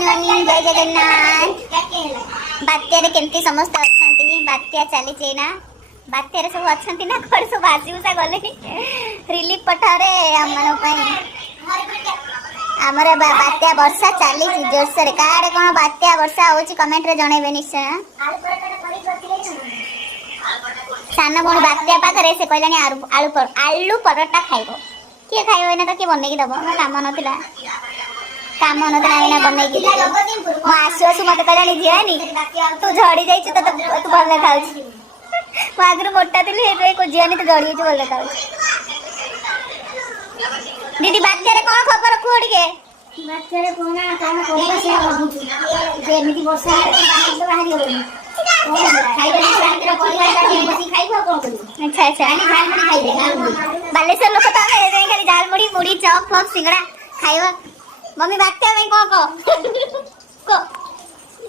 Morning जय जगन्नाथ। बात्यारे केमती समस्त अछंती बात्या चली ना बात्यारे सब अछंती ना कोड सब आसी उसा गले रिलीफ पठारे हमन पई हमरे बात्या वर्षा चली जोरसरे काडे कोन बात्या वर्षा होची कमेंट रे जणेबे निश्चय। साना बोन बात्या पाखरे से कहलानी आलू परोटा खाइबो के खाइबो एना तो के बने की दबो काम नथिला काम नथिला एना बने की दबो आसु आसु मते कहलानी जियानी तू झड़ी जाई छ तो भले खाउछी आगरू मोटा दिली हे को जियानी तो झड़ी छ भले खाउछी। दीदी बात्या रे कोन खबर कोडी के बात्या रे कोना काम करबा से भाबुछु जेमिति वर्षा तो बाहरी होनी बालेश्वर लोक तो खाली झाल मुड़ी मुड़ी चॉप फॉप सिंगड़ा खाइबा मम्मी बात्या में को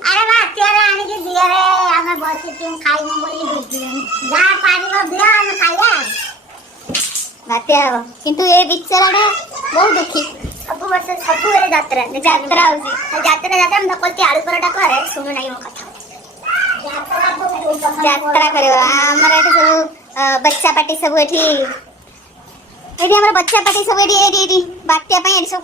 अरे बात्या रे आनी के दिया रे हमें बस तुम खाइबो बोली बुझी जा पानी को दिया हम खाइया बात्या किंतु ए बिचाराडा बहुत दुखी सब वर्ष सब रे यात्रा होसी यात्रा हम धपलती आलू परोटा करे सुनु नहीं हो कथा यात्रा करे हमरा एठी सब बच्चा पार्टी सब एठी हमरा बच्चा पार्टी सब एठी बात्या पई एठी सब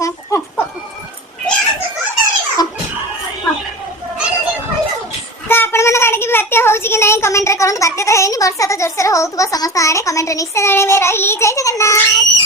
तो आपण मन गाडी की बात्या होउची कि नहीं कमेंट रे करंत बात्या तो हेनी वर्षा तो जोरसरे होउतबो समस्त आडे कमेंट रे निश्चय जणेबे रहिली जय जगन्नाथ।